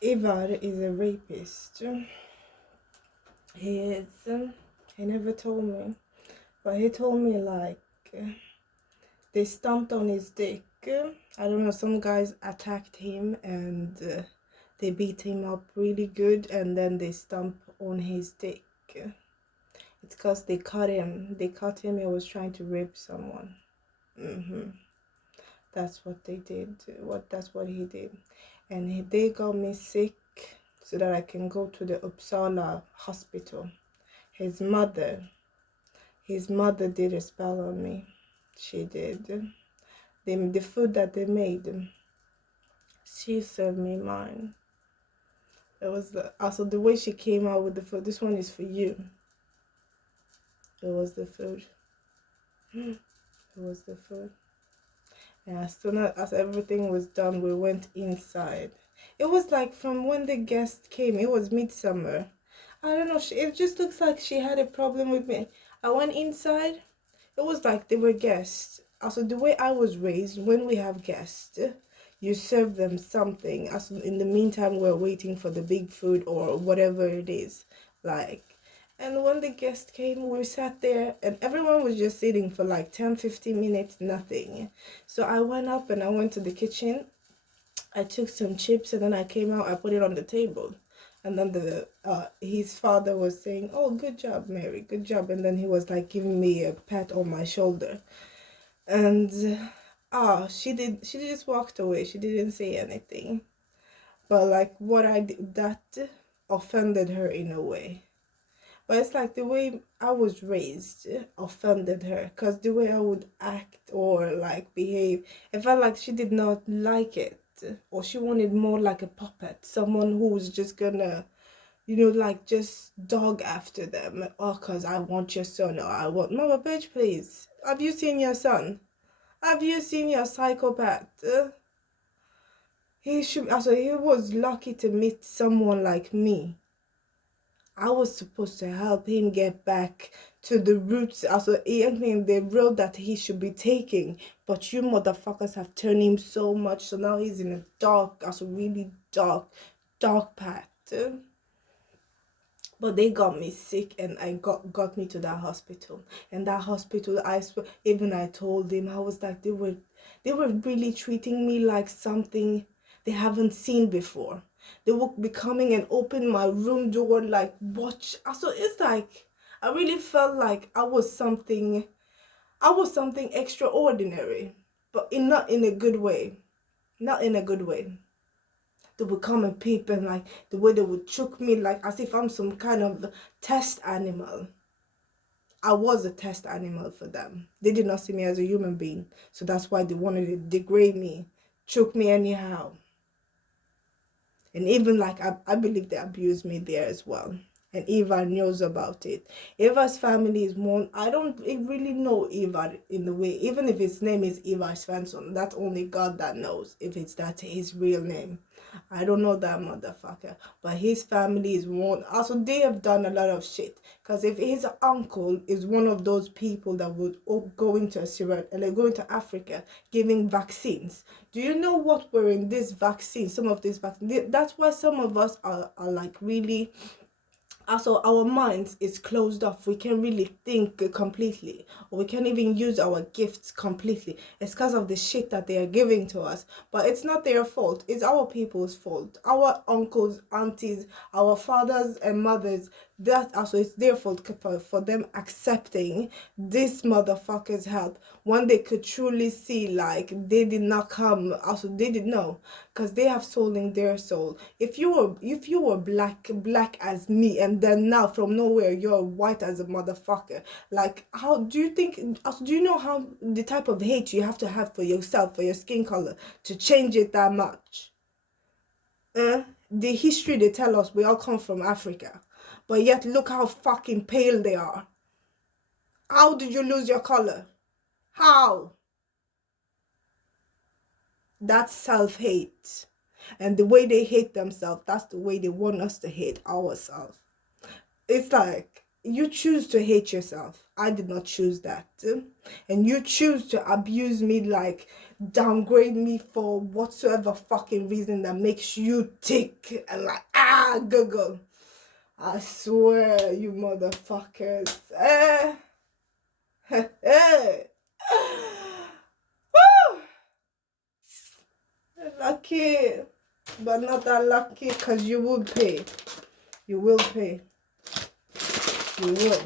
Ivar is a rapist. He is. He never told me, but he told me like they stomped on his dick. I don't know. Some guys attacked him and they beat him up really good, and then they stomp on his dick. It's cause they caught him. They caught him. He was trying to rape someone. That's what they did. That's what he did, and they got me sick so that I can go to the Uppsala hospital. His mother, his mother did a spell on me. She did. The food that they made, she served me mine. It was also the way she came out with the food. This one is for you. It was the food. It was the food. And as soon as everything was done, we went inside. It was like from when the guest came. It was midsummer. I don't know. It just looks like she had a problem with me. I went inside. It was like they were guests. Also, the way I was raised, when we have guests, you serve them something. Also, in the meantime, we're waiting for the big food or whatever it is. Like, and when the guest came, we sat there and everyone was just sitting for like 10, 15 minutes, nothing. So I went up and I went to the kitchen. I took some chips and then I came out, I put it on the table. And then the his father was saying, "Oh, good job, Mary, good job." And then he was like giving me a pat on my shoulder. And she just walked away. She didn't say anything. But like what I did, that offended her in a way. But it's like the way I was raised offended her because the way I would act or like behave, it felt like she did not like it, or she wanted more like a puppet, someone who was just gonna, like just dog after them. Oh, because I want your son, or I want, Mama, bitch, please. Have you seen your son? Have you seen your psychopath? He was lucky to meet someone like me. I was supposed to help him get back to the roots, also in the road that he should be taking. But you motherfuckers have turned him so much, so now he's in a dark, also really dark path. But they got me sick and I got me to that hospital. And that hospital, I swear, even I told him, I was like, they were really treating me like something they haven't seen before. They were becoming and open my room door like watch. So it's like I really felt like I was something extraordinary, but not in a good way. Not in a good way. They would come and peep and like the way they would choke me like as if I'm some kind of test animal. I was a test animal for them. They did not see me as a human being. So that's why they wanted to degrade me, choke me anyhow. And even like I believe they abused me there as well. And Eva knows about it. Eva's family is more. I don't really know Eva in the way. Even if his name is Eva Svensson, that's only God that knows if it's that his real name. I don't know that motherfucker. But his family is one. Also, they have done a lot of shit. Because if his uncle is one of those people that would go into Syria, like go into Africa giving vaccines, do you know what were in this vaccine? Some of these vaccines. That's why some of us are like really, also our minds is closed off. We can't really think completely, or we can't even use our gifts completely. It's because of the shit that they are giving to us. But it's not their fault, it's our people's fault, our uncles, aunties, our fathers and mothers. That also it's their fault for them accepting this motherfucker's help when they could truly see like they did not come. Also they did know, because they have soul in their soul. If you were black as me, and then now from nowhere you're white as a motherfucker, like how do you think, also do you know how the type of hate you have to have for yourself, for your skin color, to change it that much? The history they tell us, we all come from Africa, but yet look how fucking pale they are. How did you lose your color? How? That's self-hate. And the way they hate themselves, that's the way they want us to hate ourselves. It's like you choose to hate yourself. I did not choose that. And you choose to abuse me like downgrade me for whatsoever fucking reason that makes you tick and like giggle. I swear, you motherfuckers. Eh. Woo! Lucky, but not that lucky, because you will pay. You will pay. You will.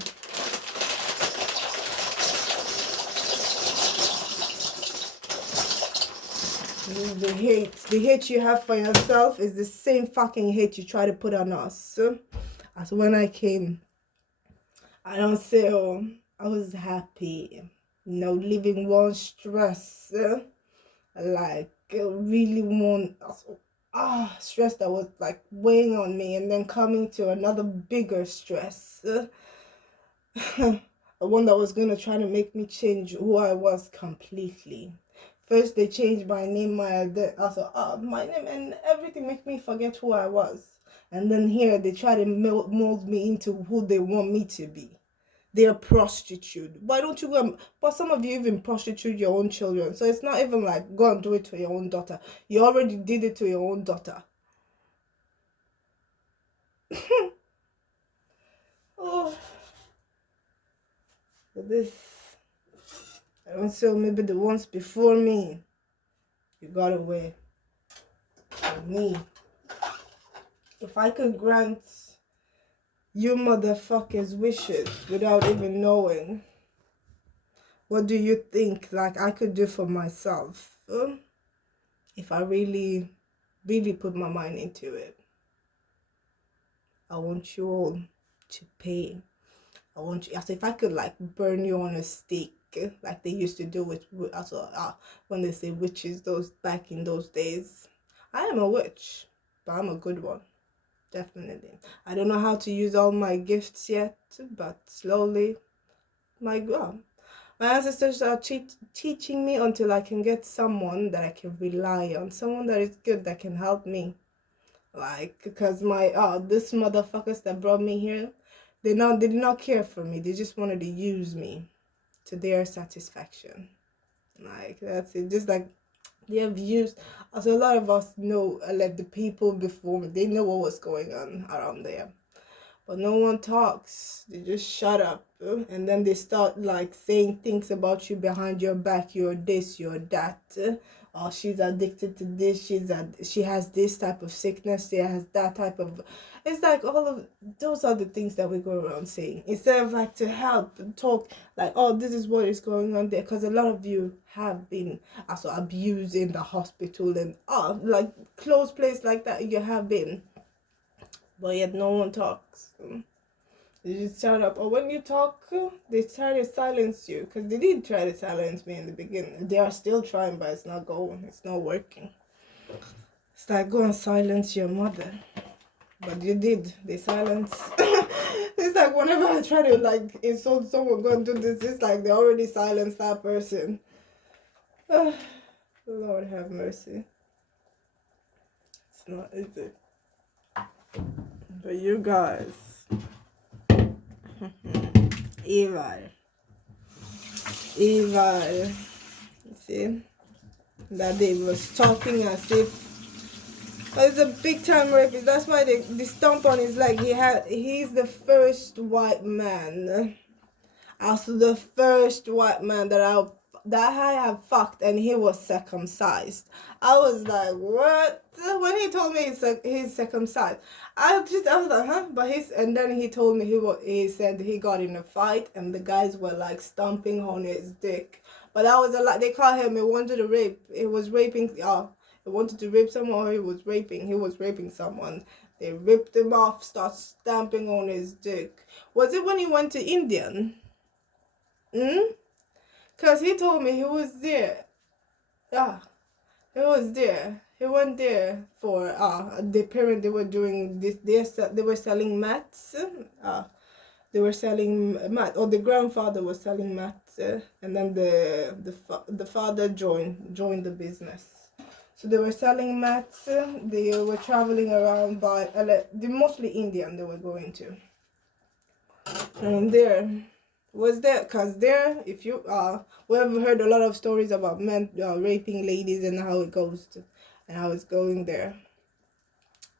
The hate you have for yourself is the same fucking hate you try to put on us. As when I came, I don't say, oh, I was happy, living one stress, like really one stress that was like weighing on me, and then coming to another bigger stress, one that was gonna try to make me change who I was completely. First, they changed my name, my name, and everything, make me forget who I was. And then here, they try to mold me into who they want me to be. They're a prostitute. Why don't you go? But some of you even prostitute your own children. So it's not even like, go and do it to your own daughter. You already did it to your own daughter. Oh, this. I don't say maybe the ones before me. You got away from me. If I could grant you motherfuckers wishes without even knowing, what do you think like I could do for myself if I really put my mind into it? I want you all to pay. I want you, as if I could like burn you on a stake like they used to do with when they say witches, those back in those days. I am a witch, but I'm a good one. Definitely. I don't know how to use all my gifts yet, but slowly, my ancestors are teaching me until I can get someone that I can rely on, someone that is good, that can help me. Like, because my this motherfuckers that brought me here, they did not care for me. They just wanted to use me to their satisfaction. Like, that's it. Just like they have used, as a lot of us know, like the people before me, they know what was going on around there. But no one talks. They just shut up. And then they start like saying things about you behind your back. You're this, you're that. Or she's addicted to this. She has this type of sickness. She has that type of. It's like all of those are the things that we go around saying, instead of like to help and talk like, oh, this is what is going on there, because a lot of you have been also abused in the hospital and like close place like that. You have been. But yet no one talks. They just shut up. Or when you talk, they try to silence you. Because they did try to silence me in the beginning. They are still trying, but it's not going. It's not working. It's like, go and silence your mother. But you did. They silence. It's like whenever I try to like insult someone, go and do this, it's like they already silenced that person. Lord have mercy. It's not easy. But you guys, evil, see, that they was talking as if it's a big time rapist. That's why the stomp on his leg. He's the first white man, also the first white man that I have fucked, and he was circumcised. I was like, what? When he told me he's circumcised, I was like, huh? But and then he told me he said he got in a fight and the guys were like stomping on his dick. But that was a lot. They call him. He wanted to rape. He was raping. He wanted to rape someone. Or he was raping. He was raping someone. They ripped him off. Start stamping on his dick. Was it when he went to India? Because he told me he was there. Yeah, he was there. He went there for the parent. They were doing this. They were selling mats. They were selling mat. Or the grandfather was selling mats, and then the father joined the business. So they were selling mats. They were traveling around by mostly Indian. They were going to, and there. Was there, because there, if you we have heard a lot of stories about men raping ladies and how it goes to, and how it's going there.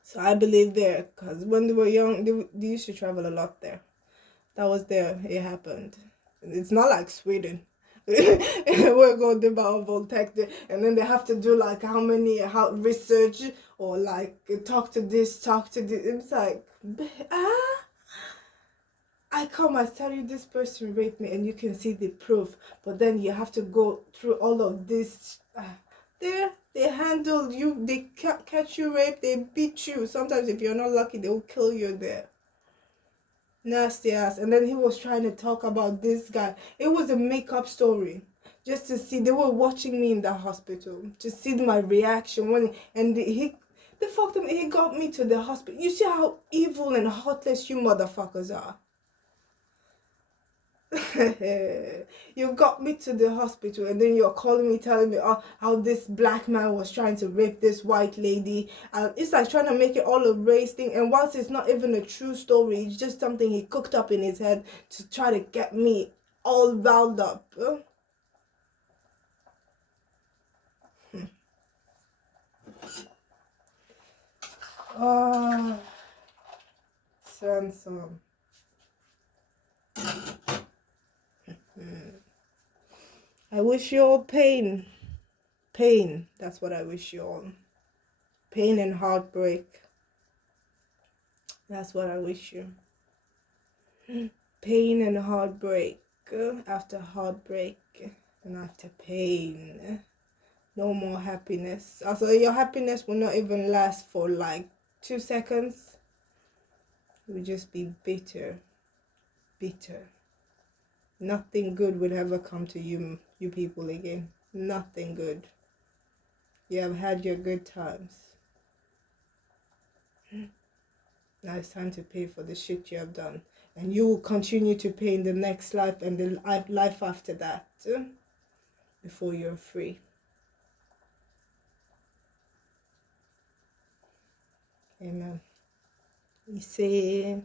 So I believe there, because when they were young, they used to travel a lot there. That was there, it happened. It's not like Sweden. We're going to about Voltec, and then they have to do like how research, or like talk to this, talk to this. It's like, ah, I tell you this person raped me, and you can see the proof, but then you have to go through all of this. There, they handle you, they catch you rape, they beat you. Sometimes, if you're not lucky, they will kill you there. Nasty ass. And then he was trying to talk about this guy. It was a makeup story. Just to see, they were watching me in the hospital to see my reaction when and the fuck them, he got me to the hospital. You see how evil and heartless you motherfuckers are. You got me to the hospital, and then you're calling me, telling me how this black man was trying to rape this white lady, and it's like trying to make it all a race thing. And whilst it's not even a true story, it's just something he cooked up in his head to try to get me all riled up. Oh, Sansom. I wish you all pain. Pain. That's what I wish you all. Pain and heartbreak. That's what I wish you. Pain and heartbreak. After heartbreak and after pain. No more happiness. Also, your happiness will not even last for like 2 seconds. It will just be bitter. Bitter. Nothing good will ever come to you people again. Nothing good. You have had your good times. Now it's time to pay for the shit you have done. And you will continue to pay in the next life and the life after that. Before you're free. Amen. You see.